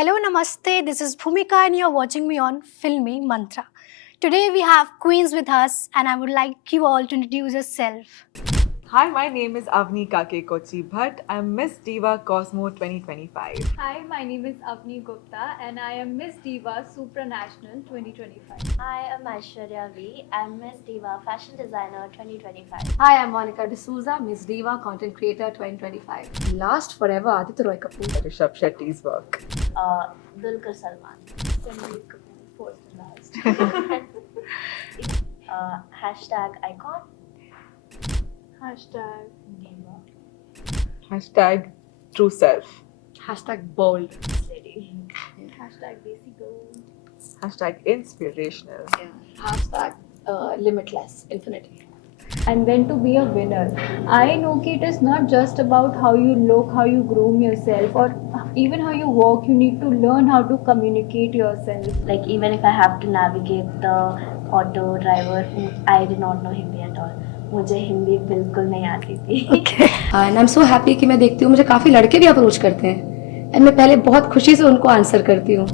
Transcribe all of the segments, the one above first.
Hello, namaste. This is Bhumika, and you're watching me on Filmy Mantra. Today we have queens with us, and I would like you all to introduce yourself. Hi, my name is Avni Kake Kochi Bhatt. I'm Miss Diva Cosmo 2025. Hi, my name is Avni Gupta and I am Miss Diva Supranational 2025. Hi, I'm Aishwarya V. I'm Miss Diva Fashion Designer 2025. Hi, I'm Monica D'Souza, Miss Diva Content Creator 2025. Last forever, Aditya Roy Kapoor. Rishabh Shetty's work. Dulquer Salman. Ranbir Kapoor, first and last. Hashtag icon. Hashtag Diva. Hashtag true self. Hashtag bold. Lady. Hashtag Desi Girl. Hashtag inspirational. Hashtag limitless, infinity. And when to be a winner. I know that it is not just about how you look, how you groom yourself, or even how you walk. You need to learn how to communicate yourself. Like even if I have to navigate the auto driver, I did not know Hindi at all. मुझे हिंदी बिल्कुल नहीं आती थी. And I am so happy कि मैं देखती हूँ मुझे काफ़ी लड़के भी अप्रोच करते हैं एंड मैं पहले बहुत खुशी से उनको आंसर करती हूँ.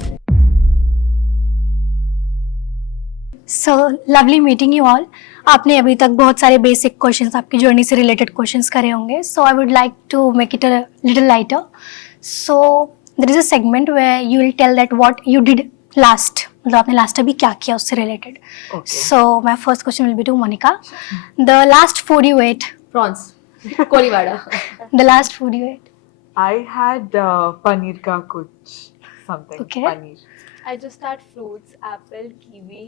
So lovely meeting you all. आपने अभी तक बहुत सारे बेसिक क्वेश्चंस आपकी जर्नी से रिलेटेड क्वेश्चंस करे होंगे. So I would like to make it a little lighter. So there is a segment where you will tell that what you did last. मतलब आपने लास्ट अभी क्या किया उससे related. Okay. So my first question will be to Monica. The last food you ate. Prawns Koliwada. The last food you ate. I had paneer ka kuch something. Okay. Paneer. I just had fruits, apple, kiwi,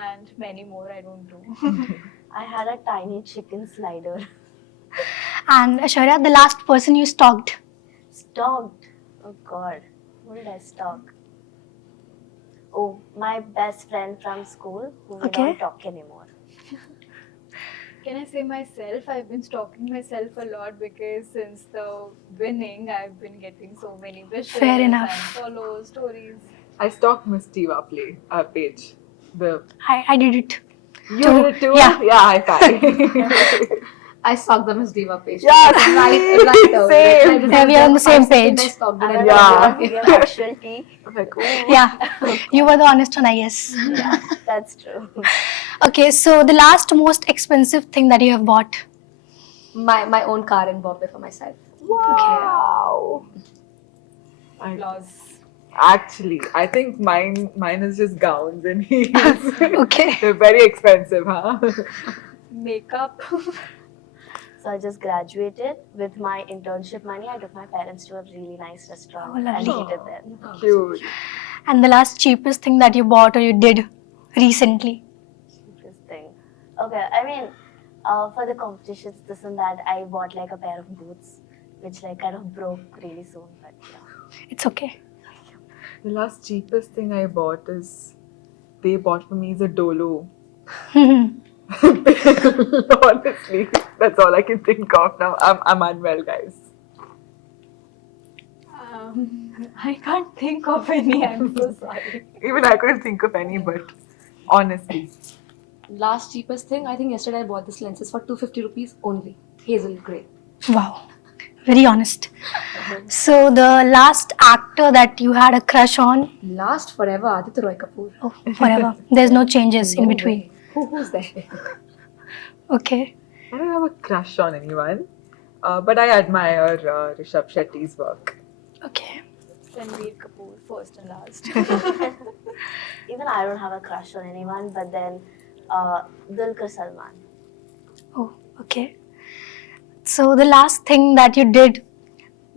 and many more. I don't know. I had a tiny chicken slider. And Aishwarya, the last person you stalked. Stalked. Oh God, who did I stalk? Oh, my best friend from school who we Okay. don't talk anymore. Can I say myself? I've been stalking myself a lot because since the winning, I've been getting so many wishes. Fair enough. And follows, stories. I stalked Miss Diva page. I did it. You did it too? Yeah. Yeah, high five. I stalked the Miss Diva page. Yeah, right away. same. Yeah, we are on the same page. I stalked it. Yeah. We have actual tea. I'm like, oh. Yeah, you were the honest one, I guess. Yeah, that's true. Okay, so the last most expensive thing that you have bought. My own car in Bombay for myself. Wow. Applause. Actually, I think mine is just gowns and heels. Okay. They're very expensive, huh? Makeup. So I just graduated with my internship money. I took my parents to a really nice restaurant Oh, lovely. and ate it there. Cute. And the last cheapest thing that you bought or you did recently. Interesting. Okay, I mean, for the competitions, this and that, I bought like a pair of boots, which like kind of broke really soon. But yeah. It's okay. The last cheapest thing I bought they bought for me is a Dolo. Honestly, that's all I can think of now. I'm unwell, guys. I can't think of any. I'm so sorry. Even I couldn't think of any, but honestly. Last cheapest thing, I think yesterday I bought this lenses for 250 rupees only. Hazel grey. Wow, very honest. So the last actor that you had a crush on. Last forever, Aditya Roy Kapoor. Oh, forever. There's no changes in No between. way. Who's there? Okay. I don't have a crush on anyone, but I admire Rishabh Shetty's work. Okay. Ranbir Kapoor, first and last. Even I don't have a crush on anyone, but then Dulquer Salman. Oh, okay. So the last thing that you did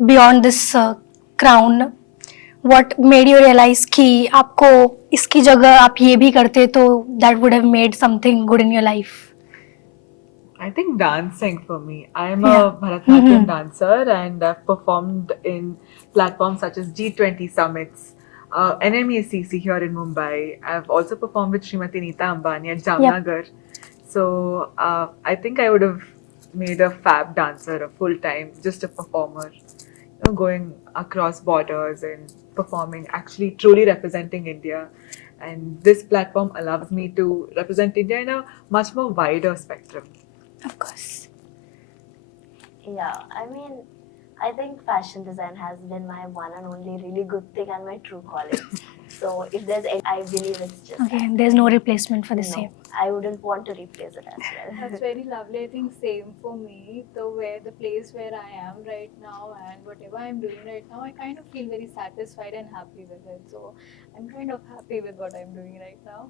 beyond this crown, what made you realize कि आपको इसकी जगह आप ये भी करते तो that would have made something good in your life? I think dancing for me. I'm Yeah. a Bharatanatyam dancer and I've performed in platforms such as G20 summits, NMECC here in Mumbai. I've also performed with Srimati Neeta Ambani at Jamnagar. So I think I would have made a fab dancer, a full-time, just a performer, going across borders and performing, actually truly representing India. And this platform allows me to represent India in a much more wider spectrum. Of course. Yeah, I mean, I think fashion design has been my one and only really good thing and my true calling. So if there's any, I believe it's just Okay, that. there's no replacement for the No, same. I wouldn't want to replace it as well. That's very lovely. I think same for me. The place where I am right now and whatever I'm doing right now, I kind of feel very satisfied and happy with it. So I'm kind of happy with what I'm doing right now.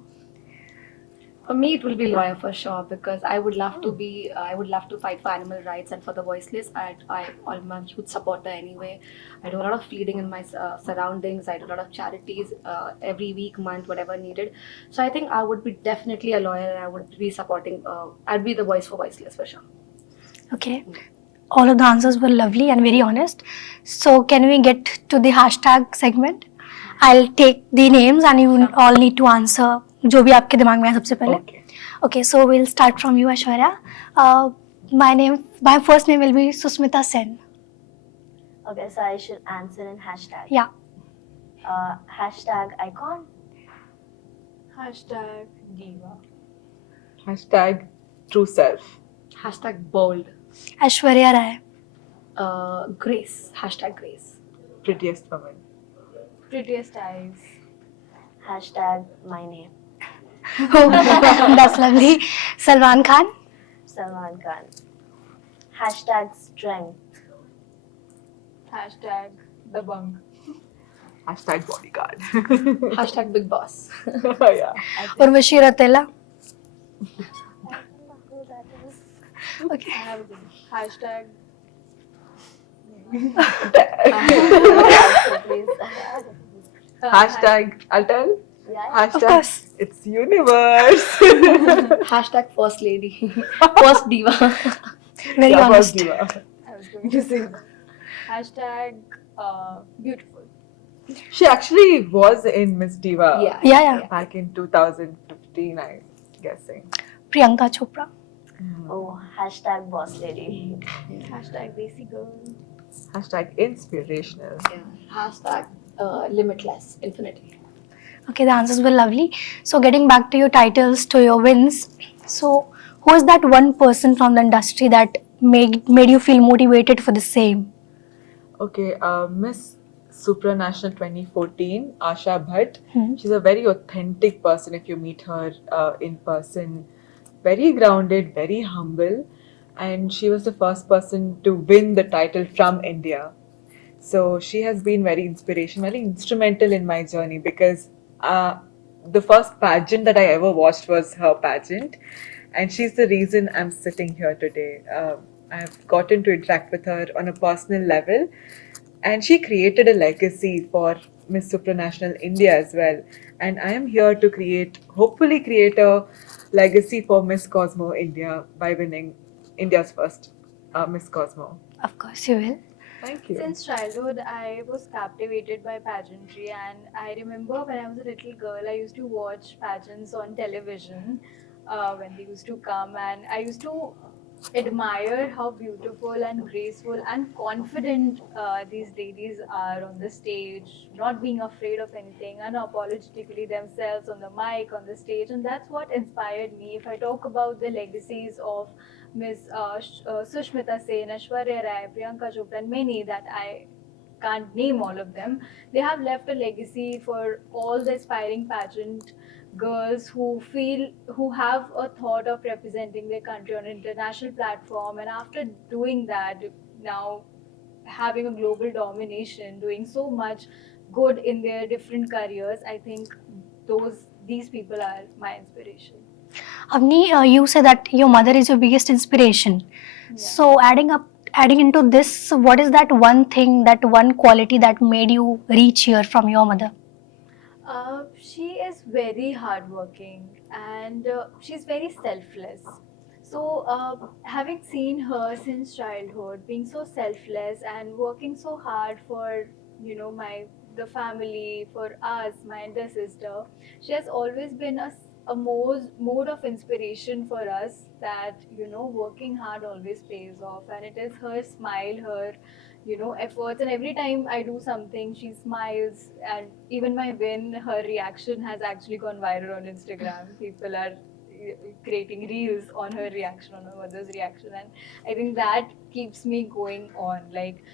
For me, it will be lawyer for sure because I would love to be. I would love to fight for animal rights and for the voiceless. I'm a huge supporter anyway. I do a lot of feeding in my surroundings. I do a lot of charities every week, month, whatever needed. So I think I would be definitely a lawyer and I would be supporting. I'd be the voice for voiceless for sure. Okay. All of the answers were lovely and very honest. So can we get to the hashtag segment? I'll take the names and you all need to answer जो भी आपके दिमाग में है सबसे पहले. Okay. Okay, so we'll start from you, Aishwarya. My first name will be Susmita Sen. Okay, so I should answer in hashtag. Yeah. Hashtag icon. Hashtag diva. Hashtag true self. Hashtag bold. Aishwarya Rai. Grace. Hashtag grace. Prettiest woman. Prettiest eyes. Hashtag my name. Oh, that's lovely. Salman Khan. Salman Khan. Hashtag strength. Hashtag the bunk. Hashtag bodyguard. Hashtag big boss. Yeah. Urvashi Ratela. Who that is? Okay. I have hashtag So please. Hashtag, I'll tell. Yeah. Hashtag, Of course. it's universe. Hashtag first lady. First diva. Very Yeah, honest. first diva. I was going to say that. Hashtag beautiful. She actually was in Miss Diva Yeah. Yeah. back in 2015, I'm guessing. Priyanka Chopra. Oh, hashtag boss lady. Hashtag desi girl. Hashtag inspirational. Yeah. Hashtag limitless. Infinity. Okay, the answers were lovely. So getting back to your titles, to your wins. So who is that one person from the industry that made you feel motivated for the same? Okay, Miss Supranational 2014, Asha Bhatt. Hmm. She's a very authentic person if you meet her in person. Very grounded, very humble. And she was the first person to win the title from India. So she has been very inspirational, very instrumental in my journey because the first pageant that I ever watched was her pageant. And she's the reason I'm sitting here today. I've gotten to interact with her on a personal level. And she created a legacy for Miss Supranational India as well. And I am here to hopefully create a legacy for Miss Cosmo India by winning India's first Miss Cosmo. Of course you will. Thank you. Since childhood, I was captivated by pageantry, and I remember when I was a little girl, I used to watch pageants on television when they used to come, and I used to admire how beautiful and graceful and confident these ladies are on the stage, not being afraid of anything, unapologetically themselves on the mic, on the stage, and that's what inspired me. If I talk about the legacies of Miss Sushmita Sen, Aishwarya Rai, Priyanka Chopra, and many that I can't name all of them, they have left a legacy for all the aspiring pageant girls who have a thought of representing their country on an international platform, and after doing that, now having a global domination, doing so much good in their different careers, I think these people are my inspiration. Avni, you said that your mother is your biggest inspiration. Yeah. So adding into this, what is that one thing, that one quality that made you reach here from your mother? She is very hardworking and she's very selfless. So, having seen her since childhood, being so selfless and working so hard for the family, for us, my elder sister, she has always been a mode of inspiration for us that working hard always pays off, and it is her smile, her efforts, and every time I do something she smiles, and even my win, her reaction has actually gone viral on Instagram. People are creating reels on her reaction, on her mother's reaction, and I think that keeps me going on. Like,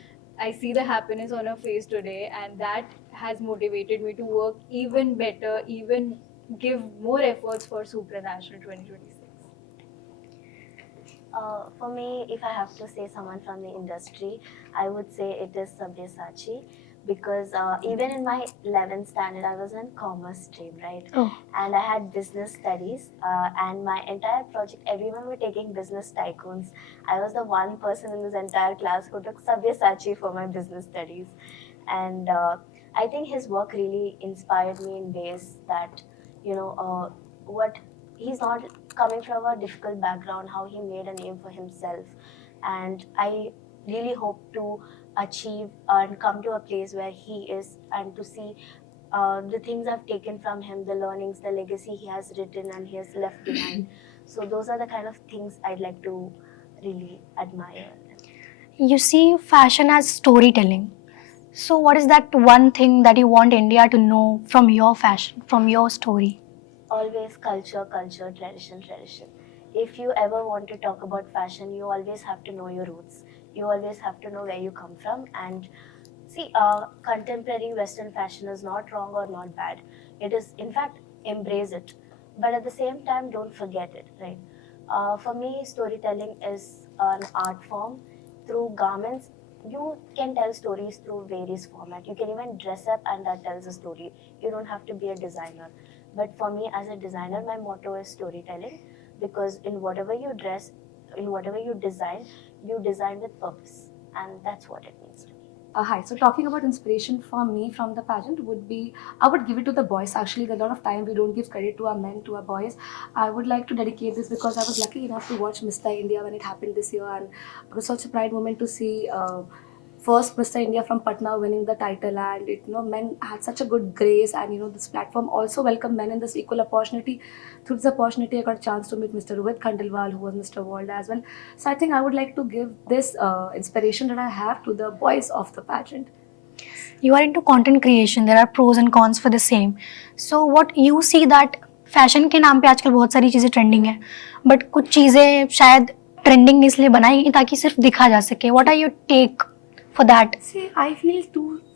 I see the happiness on her face today, and that has motivated me to work even better, even give more efforts for Supranational 2026. For me, if I have to say someone from the industry, I would say it is Sabyasachi, because even in my 11th standard, I was in commerce stream, right? Oh. And I had business studies, and my entire project, everyone were taking business tycoons. I was the one person in this entire class who took Sabyasachi for my business studies. And I think his work really inspired me in ways that, what he's not coming from a difficult background, how he made a name for himself. And I really hope to achieve and come to a place where he is, and to see the things I've taken from him, the learnings, the legacy he has written and he has left behind. So those are the kind of things I'd like to really admire. You see fashion as storytelling. So, what is that one thing that you want India to know from your fashion, from your story? Always culture, culture, tradition, tradition. If you ever want to talk about fashion, you always have to know your roots. You always have to know where you come from. And see, contemporary Western fashion is not wrong or not bad. It is, in fact, embrace it. But at the same time, don't forget it, right? For me, storytelling is an art form. Through garments, you can tell stories through various formats. You can even dress up and that tells a story. You don't have to be a designer. But for me, as a designer, my motto is storytelling, because in whatever you dress, in whatever you design with purpose. And that's what it means to me. Hi. So talking about inspiration for me from the pageant would be, I would give it to the boys. Actually, a lot of time we don't give credit to our men, to our boys. I would like to dedicate this because I was lucky enough to watch Mr. India when it happened this year, and it was such a pride moment to see first Mr. India from Patna winning the title, and men had such a good grace, and this platform also welcomed men in this equal opportunity. Through this opportunity, I got a chance to meet Mr. Rohit Khandelwal, who was Mr. World as well. So I think I would like to give this inspiration that I have to the boys of the pageant. You are into content creation. There are pros and cons for the same. So, what you see that fashion के नाम पे आजकल बहुत सारी चीज़ें trending है, but कुछ चीज़ें शायद ट्रेंडिंग इसलिए बनाई गई ताकि सिर्फ दिखा जा सके. What are your take for that? See, I feel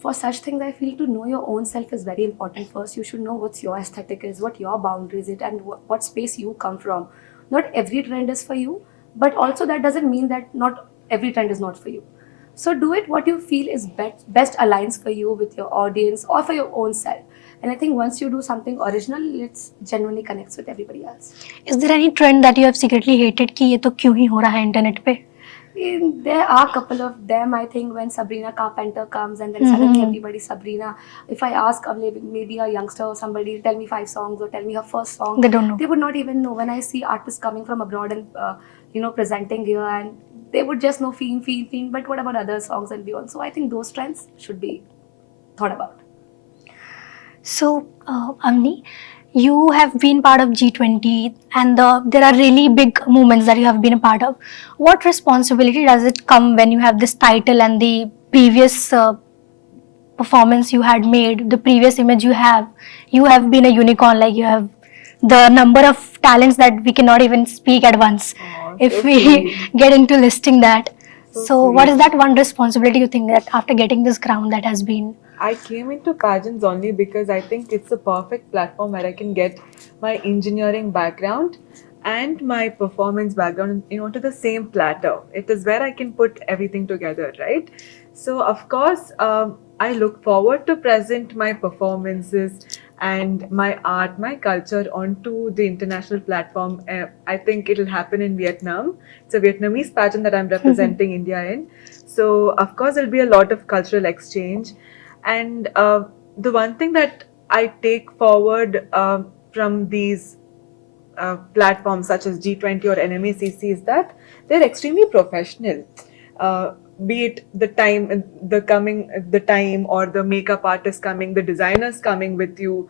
for such things, I feel to know your own self is very important first. You should know what's your aesthetic is, what your boundaries is, and what space you come from. Not every trend is for you, but also that doesn't mean that not every trend is not for you. So do it what you feel is best aligns for you with your audience or for your own self. And I think once you do something original, it genuinely connects with everybody else. Is there any trend that you have secretly hated कि ये तो क्यों ही हो रहा है internet पे? There are a couple of them. I think when Sabrina Carpenter comes and then suddenly everybody Sabrina. If I ask maybe a youngster or somebody, tell me 5 songs or tell me her first song, They don't know. They would not even know. When I see artists coming from abroad and presenting here, and they would just know Fiend. But what about other songs and beyond? So I think those trends should be thought about. So, Amni, you have been part of G20 and there are really big movements that you have been a part of. What responsibility does it come when you have this title and the previous performance you had made, the previous image you have? You have been a unicorn, like you have the number of talents that we cannot even speak at once if so we sweet. get into listing that. So So what sweet. is that one responsibility you think that after getting this crown that has been? I came into pageants only because I think it's a perfect platform where I can get my engineering background and my performance background, to the same platter. It is where I can put everything together, right? So of course, I look forward to present my performances and my art, my culture onto the international platform. I think it'll happen in Vietnam. It's a Vietnamese pageant that I'm representing India in. So of course, there'll be a lot of cultural exchange. And the one thing that I take forward from these platforms such as G20 or NMACC is that they're extremely professional. Be it the time or the makeup artist coming, the designers coming with you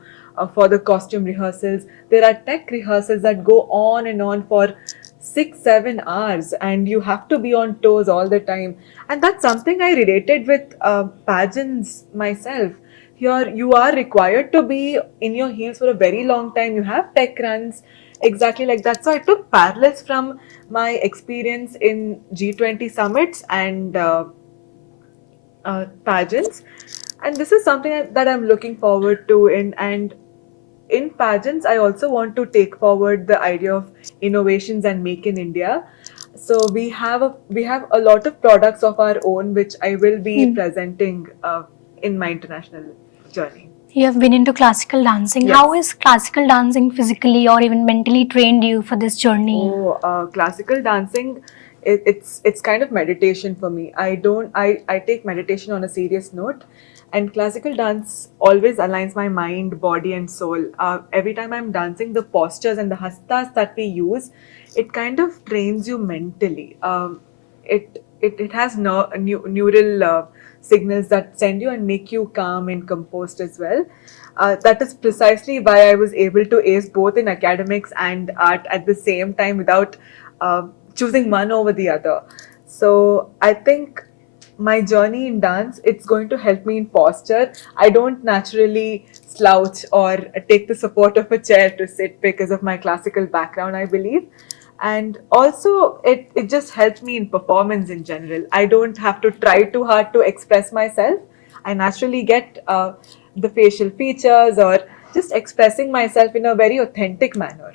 for the costume rehearsals. There are tech rehearsals that go on and on for 6-7 hours, and you have to be on toes all the time. And that's something I related with pageants myself. Here you are required to be in your heels for a very long time. You have tech runs, exactly like that. So I took parallels from my experience in G20 summits and pageants, and this is something that I'm looking forward to. And in pageants, I also want to take forward the idea of innovations and make in India. So we have a lot of products of our own, which I will be Hmm. presenting in my international journey. You have been into classical dancing. Yes. How is classical dancing physically or even mentally trained you for this journey? Oh, classical dancing, it's kind of meditation for me. I take meditation on a serious note, and classical dance always aligns my mind, body, and soul. Every time I'm dancing, the postures and the hastas that we use, it kind of trains you mentally. It has neural signals that send you and make you calm and composed as well. That is precisely why I was able to ace both in academics and art at the same time without choosing one over the other. So I think my journey in dance, it's going to help me in posture. I don't naturally slouch or take the support of a chair to sit because of my classical background, I believe. And also it just helps me in performance in general. I don't have to try too hard to express myself. I naturally get the facial features or just expressing myself in a very authentic manner.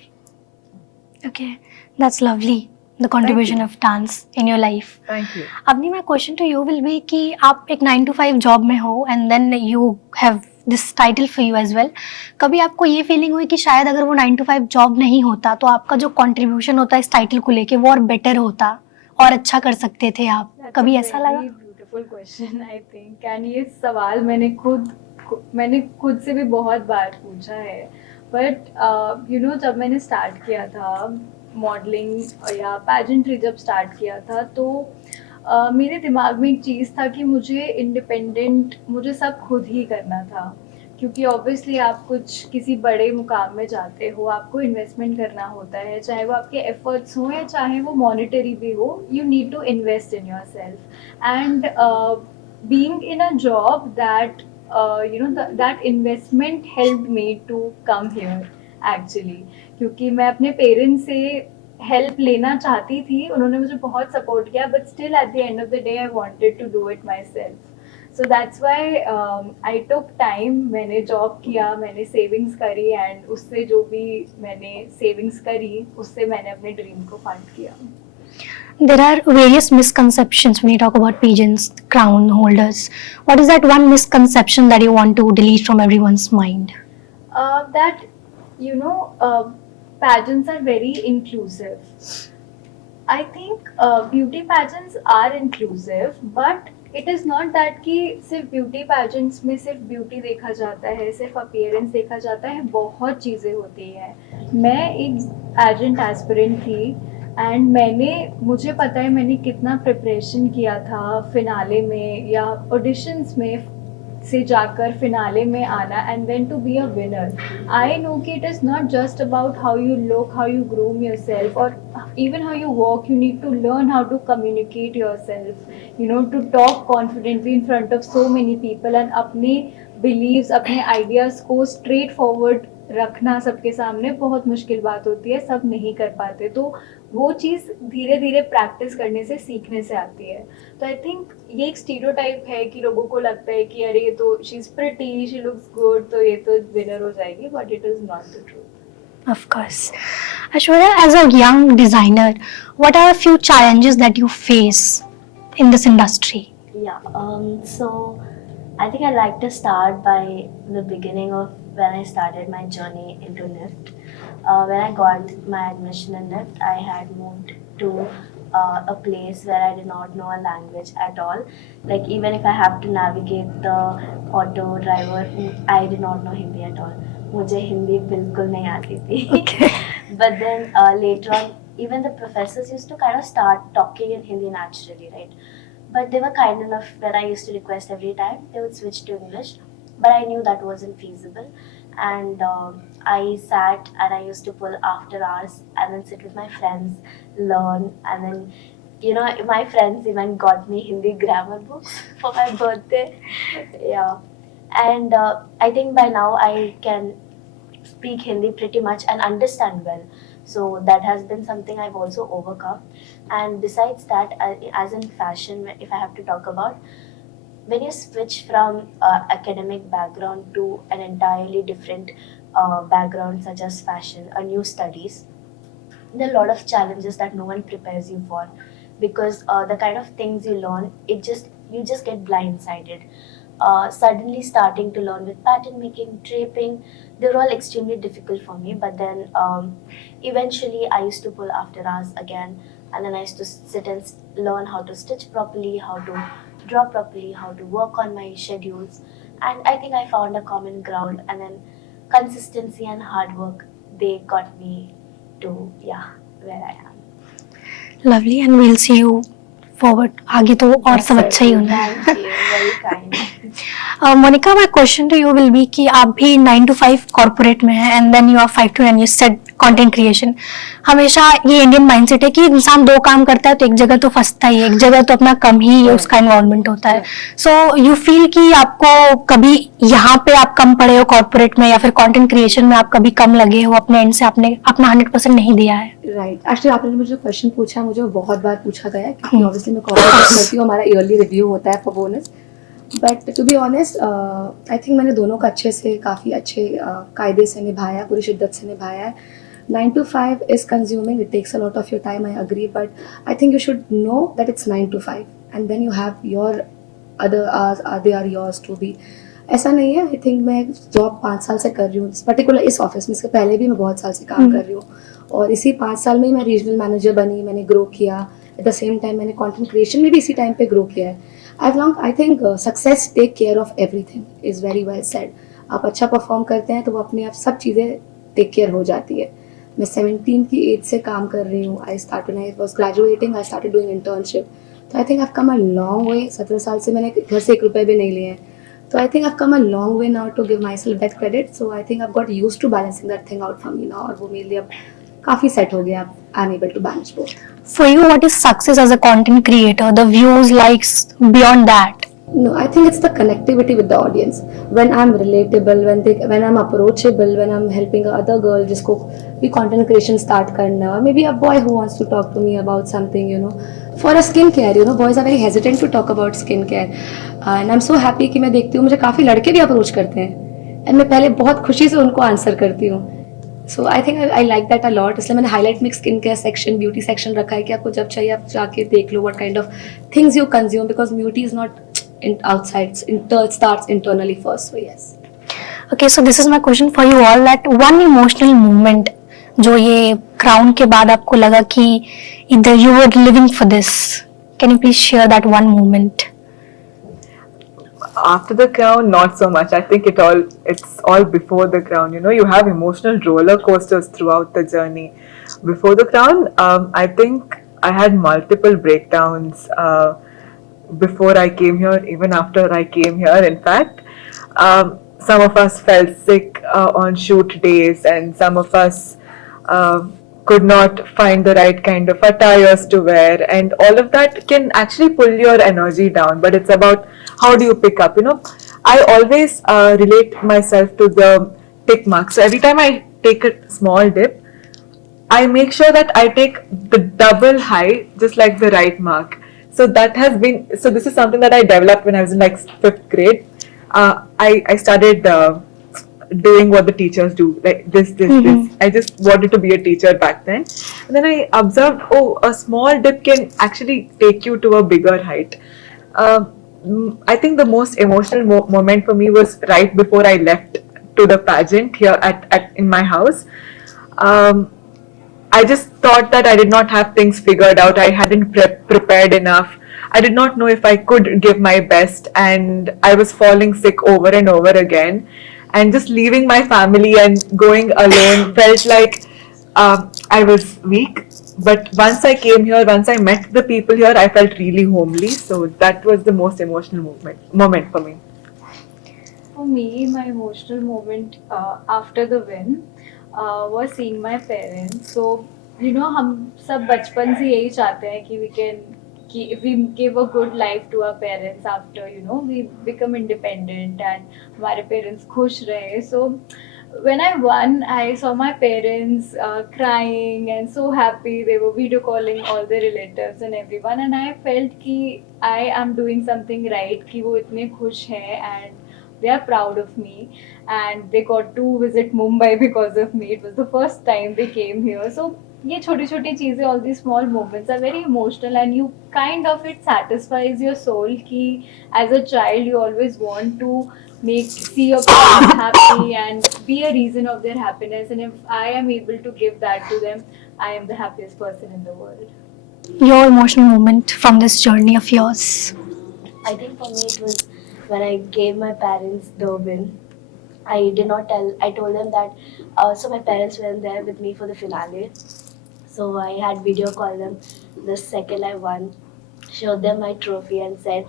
Okay, that's lovely. The contribution you. of dance in your life. Thank you. Abni, my question to you will be कि आप एक 9 to 5 job में हो and then you have this title for you as well. कभी आपको ये feeling हुई कि शायद अगर वो 9 to 5 जॉब नहीं होता तो आपका जो कंट्रीब्यूशन होता है इस टाइटल को लेके वो और बेटर होता और अच्छा कर सकते थे आप? That's कभी a ऐसा very लगा? beautiful question, I think. And ये सवाल मैंने खुद से भी बहुत बार पूछा है. But जब मैंने स्टार्ट किया था मॉडलिंग या पैजेंट्री जब स्टार्ट किया था तो मेरे दिमाग में एक चीज़ था कि मुझे सब खुद ही करना था, क्योंकि ऑब्वियसली आप किसी बड़े मुकाम में जाते हो, आपको इन्वेस्टमेंट करना होता है, चाहे वो आपके एफर्ट्स हो या चाहे वो मॉनेटरी भी हो. You need to invest in yourself and being in a job that that investment helped me to come here actually, क्योंकि मैं अपने पेरेंट्स से हेल्प लेना चाहती थी, उन्होंने मुझे बहुत सपोर्ट किया, but still at the end of the day I wanted to do it myself. So that's why I took time. मैंने जॉब किया, मैंने सेविंग्स करी एंड उससे जो भी मैंने सेविंग्स करी उससे मैंने अपने ड्रीम को फंड किया. There are various misconceptions when you talk about pigeons, crown holders. What is that one misconception that you want to delete from everyone's mind? That pageants are very inclusive. I think beauty pageants are inclusive, but it is not that कि सिर्फ beauty pageants में सिर्फ beauty देखा जाता है, सिर्फ appearance देखा जाता है, बहुत चीज़ें होती हैं. मैं एक pageant aspirant थी एंड मुझे पता है मैंने कितना प्रिपरेशन किया था फिनाले में या ऑडिशंस में से जाकर फिनाले में आना and then to be a winner. I know कि it is not just about how you look, how you groom yourself और even how you walk. You need to learn how to communicate yourself, to talk confidently in front of so many people and अपने beliefs, अपने ideas को straightforward रखना सबके सामने बहुत मुश्किल बात होती है, सब नहीं कर पाते. तो वो चीज़ धीरे धीरे प्रैक्टिस करने से, सीखने से आती है. तो आई थिंक ये एक स्टीरियोटाइप है कि लोगों को लगता है कि अरे ये तो she is pretty, she looks good, तो ये तो विनर हो जाएगी, but it is not the truth. Of course. Ashwarya, as a young designer, what are a few challenges that you face in this industry? Yeah, so I think I'd like to start by the beginning of when I started my journey into NIFT. When I got my admission in NIFT, I had moved to a place where I did not know a language at all. Like even if I have to navigate the auto driver, I did not know Hindi at all. मुझे हिंदी बिल्कुल नहीं आती थी. But then later on, even the professors used to kind of start talking in Hindi naturally, right? But they were kind enough when I used to request every time, they would switch to English. But I knew that wasn't feasible. And I sat and I used to pull after hours and then sit with my friends, learn. And then, my friends even got me Hindi grammar books for my birthday. Yeah. And I think by now I can speak Hindi pretty much and understand well. So that has been something I've also overcome. And besides that, as in fashion, if I have to talk about, when you switch from academic background to an entirely different background such as fashion, a new studies, there are a lot of challenges that no one prepares you for, because the kind of things you learn, you just get blindsided. Suddenly starting to learn with pattern making, draping, they're all extremely difficult for me. But then eventually I used to pull after hours again, and then I used to sit and learn how to stitch properly, how to draw properly, how to work on my schedules. And I think I found a common ground, and then consistency and hard work, they got me to, yeah, where I am. Lovely, and we'll see you forward. आगे तो और सब अच्छा ही होना है. Thank you, very kind. Monika, my question to you will be कि आप भी 9 to 5 corporate में हैं and then you are 5 to 9 you said content creation. हमेशा ये इंडियन माइंडसेट है कि इंसान दो काम करता है तो एक जगह तो फंसता ही है, एक जगह तो अपना कम ही उसका इन्वॉल्वमेंट होता है. सो यू फील कि आपको कभी यहाँ पे आप कम पड़े हो कॉर्पोरेट में, या फिर कंटेंट क्रिएशन में आप कभी कम लगे हो, अपने एंड से आपने अपना 100% नहीं दिया है? राइट, एक्चुअली आपने मुझे क्वेश्चन पूछा, मुझे बहुत बार पूछा गया है क्योंकि ऑब्वियसली मैं कॉर्पोरेट करती हूँ, हमारा ईयरली रिव्यू होता है for bonus. But to be honest I think मैंने दोनों का अच्छे से, काफ़ी अच्छे कायदे से निभाया, पूरी शिद्दत से निभाया है. 9 to 5 is consuming, it takes a lot of your time, I agree, but I think you should know that it's 9 to 5 and then you have your other hours, they are yours to be. ऐसा नहीं है. I think मैं job 5 साल से कर रही हूँ particular इस ऑफिस में, इसके पहले भी मैं बहुत साल से काम कर रही हूँ, और इसी 5 साल में मैं रीजनल मैनेजर बनी, मैंने ग्रो किया. एट द सेम टाइम मैंने कंटेंट क्रिएशन में भी इसी टाइम पे ग्रो किया है. I think success take care of everything is very well said. आप अच्छा परफॉर्म करते हैं तो वो अपने आप सब चीज़ें टेक केयर हो जाती है. मैं 17 की एज से काम कर रही हूँ. I was graduating, I started doing internship. तो I think I come a long way. 17 साल से मैंने घर से 1 रुपये भी नहीं लिए हैं. So I think I've come a long way now to give myself that credit. So I think I've got used to balancing that thing out for me now, और वो मेरे लिए अब काफ़ी set हो गया. I'm able to balance both. For you, what is success as a content creator? The views, likes, beyond that? No, I think it's the connectivity with the audience. When I'm relatable, when I'm approachable, when I'm helping other girl जिसको भी content creation start करना, or maybe a boy who wants to talk to me about something, you know, for a skincare, you know, boys are very hesitant to talk about skincare, and I'm so happy कि मैं देखती हूँ मुझे काफ़ी लड़के भी approach करते हैं, and मैं पहले बहुत खुशी से उनको answer करती हूँ. So I think I like that a lot. इसलिए मैंने highlight में skin care section, beauty section रखा है कि आपको जब चाहिए आप जाके देख लो what kind of things you consume, because beauty is not outside, it starts internally first. So yes. Okay, so this is my question for you all, that one emotional moment जो ये क्राउन के बाद आपको लगा कि either you were living for this. Can you please share that one moment? After the crown, not so much. I think it's all before the crown. You know, you have emotional roller coasters throughout the journey. Before the crown, I think I had multiple breakdowns before I came here, even after I came here. In fact, some of us felt sick on shoot days, and some of us could not find the right kind of attires to wear, and all of that can actually pull your energy down. But it's about how do you pick up. You know, I always relate myself to the tick mark. So every time I take a small dip, I make sure that I take the double high, just like the right mark. So this is something that I developed when I was in like 5th grade. I started doing what the teachers do, like this. I just wanted to be a teacher back then. And then I observed, a small dip can actually take you to a bigger height. I think the most emotional moment for me was right before I left to the pageant here in my house. I just thought that I did not have things figured out. I hadn't prepared enough. I did not know if I could give my best, and I was falling sick over and over again. And just leaving my family and going alone felt like I was weak. But once I came here, once I met the people here, I felt really homely. So that was the most emotional moment for me. For me, my emotional moment after the win was seeing my parents. So, you know, हम सब बचपन से यही चाहते हैं कि if we give a good life to our parents after, you know, we become independent and हमारे parents खुश रहे. So when I won, I saw my parents crying and so happy. They were video calling all their relatives and everyone, and I felt कि I am doing something right. कि वो इतने खुश हैं and they are proud of me, and they got to visit Mumbai because of me. It was the first time they came here. So ये छोटी छोटी चीज़ें, all these small moments are very emotional, and you kind of, it satisfies your soul कि as a child you always want to see your parents happy and be a reason of their happiness, and if I am able to give that to them, I am the happiest person in the world. Your emotional moment from this journey of yours. I think for me it was when I gave my parents the win. I did not tell. I told them that. So my parents weren't there with me for the finale. So I had video called them the second I won, showed them my trophy and said,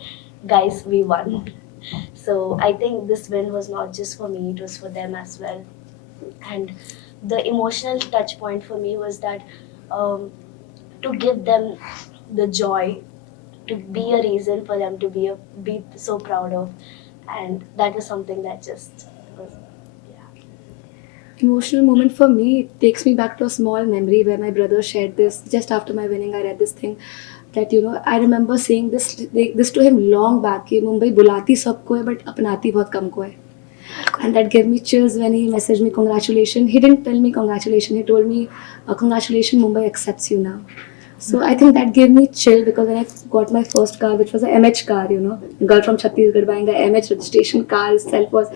"Guys, we won." So I think this win was not just for me; it was for them as well. And the emotional touch point for me was that to give them the joy, to be a reason for them to be so proud of, and that was something that just was, yeah. Emotional moment for me, it takes me back to a small memory where my brother shared this just after my winning. I read this thing that, you know, I remember saying this to him long back कि मुंबई बुलाती सबको है but अपनाती बहुत कम को है. And that gave me chills when he messaged me congratulations. He didn't tell me congratulations. He told me congratulations, Mumbai accepts you now. So I think that gave me chill, because when I got my first car, which was a MH car, you know, girl from Chhattisgarh buying a MH registration car itself was.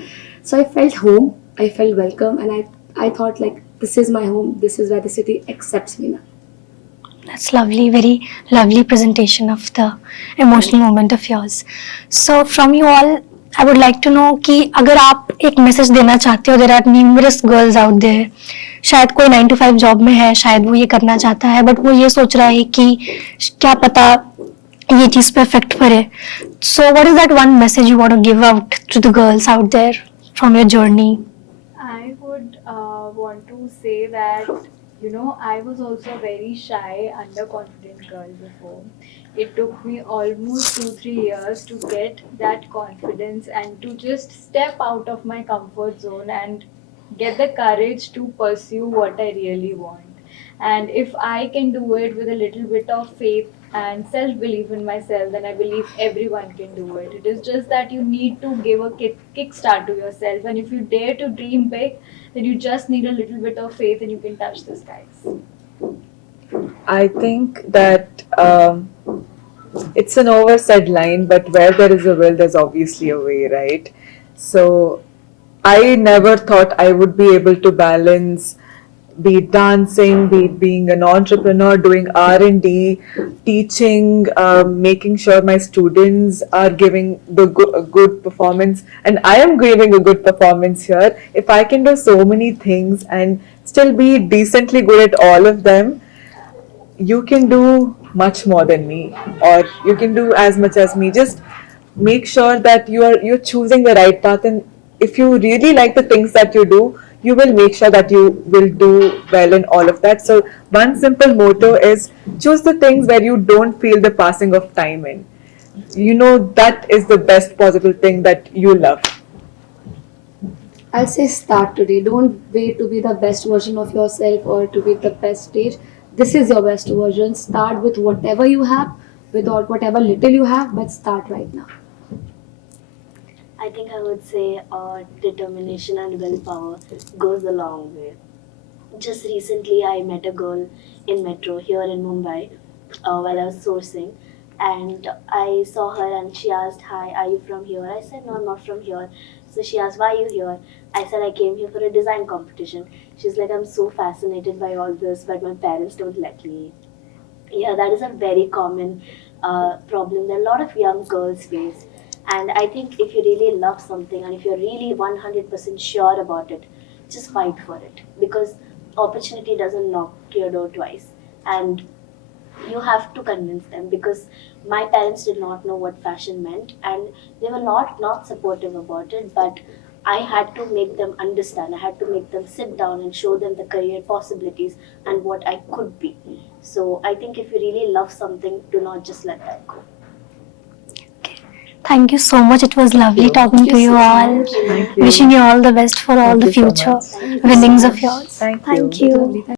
So I felt home. I felt welcome, and I thought like, this is my home. This is where the city accepts me now. That's lovely, very lovely presentation of the emotional moment of yours. So from you all, I would like to know कि अगर आप एक message देना चाहते हो, there are numerous girls out there. शायद कोई 9 to 5 job में है, शायद वो ये करना चाहता है, बट वो ये सोच रहा है कि क्या पता ये चीज़ पे इफेक्ट पड़े. So what is that one message you want to give out to the girls out there from your journey? I would want to say that, you know, I was also a very shy, underconfident girl before. It took me almost 2-3 years to get that confidence and to just step out of my comfort zone and get the courage to pursue what I really want. And if I can do it with a little bit of faith and self belief in myself, then I believe everyone can do it. It is just that you need to give a kickstart to yourself, and if you dare to dream big, then you just need a little bit of faith and you can touch the skies. I think that it's an oversaid line, but where there is a will, there's obviously a way, right? So I never thought I would be able to balance, be it dancing, be it being an entrepreneur, doing R&D, teaching, making sure my students are giving the good performance, and I am giving a good performance here. If I can do so many things and still be decently good at all of them, you can do much more than me, or you can do as much as me. Just make sure that you're choosing the right path, and if you really like the things that you do, you will make sure that you will do well in all of that. So one simple motto is, choose the things where you don't feel the passing of time in. You know, that is the best possible thing that you love. I'll say start today. Don't wait to be the best version of yourself or to be the best stage. This is your best version. Start with whatever you have, with whatever little you have, but start right now. I think I would say determination and willpower goes a long way. Just recently, I met a girl in metro here in Mumbai while I was sourcing, and I saw her and she asked, "Hi, are you from here?" I said, "No, I'm not from here." So she asked, "Why are you here?" I said, "I came here for a design competition." She's like, "I'm so fascinated by all this, but my parents don't let me." Yeah, that is a very common problem that a lot of young girls face. And I think if you really love something and if you're really 100% sure about it, just fight for it, because opportunity doesn't knock your door twice. And you have to convince them, because my parents did not know what fashion meant and they were not supportive about it, but I had to make them understand. I had to make them sit down and show them the career possibilities and what I could be. So I think if you really love something, do not just let that go. Thank you so much. It was lovely talking to you all. Thank you. Wishing you all the best for all Thank the you so future much. winnings of yours. Thank you. Thank you. Lovely.